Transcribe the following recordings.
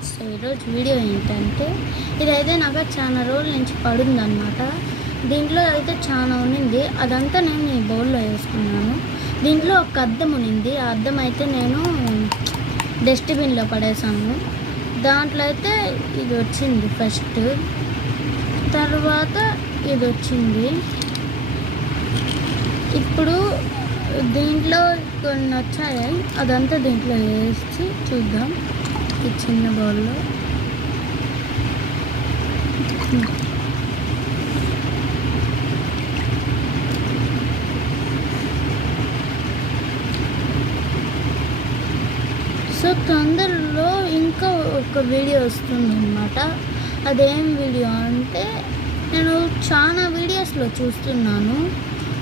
Friends, ఈరోజు video ఏంటంటే ఇదైతే నాకు చాలా రోజుల నుంచి పడుందన్నమాట. దీంట్లో అయితే చాలా ఉన్నింది, అదంతా నేను ఈ బౌల్లో వేసుకున్నాను. దీంట్లో ఒక అద్దం ఉన్నింది, ఆ అద్దం అయితే నేను డస్ట్బిన్లో పడేసాను. దాంట్లో అయితే ఇది వచ్చింది ఫస్ట్, తర్వాత ఇది వచ్చింది. ఇప్పుడు దీంట్లో కొన్ని వచ్చాయి, అదంతా దీంట్లో వేసి చూద్దాం. ఈ చిన్న బౌల్లో సో తొందరలో ఇంకా ఒక వీడియో వస్తుందన్నమాట. అదేం వీడియో అంటే, నేను చాలా వీడియోస్లో చూస్తున్నాను,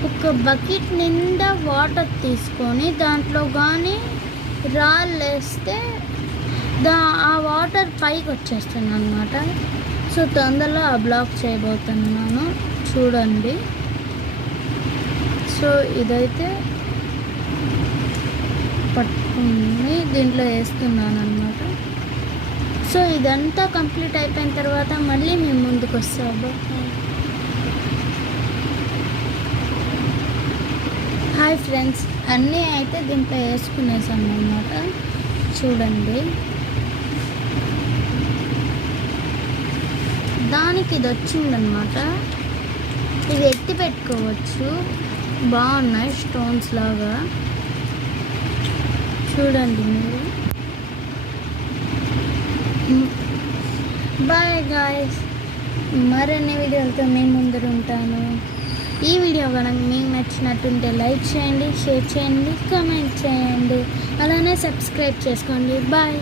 ఒక బకెట్ నిండా వాటర్ తీసుకొని దాంట్లో కానీ రాళ్ళు వేస్తే ఆ వాటర్ పైకి వచ్చేస్తుంది అన్నమాట. సో తొందరలో ఆ బ్లాక్ చేయబోతున్నాను, చూడండి. సో ఇదైతే పట్టుకుని దీంట్లో వేస్తున్నాను అన్నమాట. సో ఇదంతా కంప్లీట్ అయిపోయిన తర్వాత మళ్ళీ మేము ముందుకు వస్తాము. హాయ్ ఫ్రెండ్స్, అన్నీ అయితే దీంట్లో వేసుకునేసాను అన్నమాట. చూడండి, దానికి ఇది వచ్చిందనమాట. ఇది ఎత్తి పెట్టుకోవచ్చు, బాగున్నాయి స్టోన్స్ లాగా. చూడండి మీరు. బాయ్ గాయ్స్, మరిన్ని వీడియోలతో మేము ముందర ఉంటాను. ఈ వీడియో కనుక మీకు నచ్చినట్టుంటే లైక్ చేయండి, షేర్ చేయండి, కామెంట్ చేయండి, అలానే సబ్స్క్రైబ్ చేసుకోండి. బాయ్.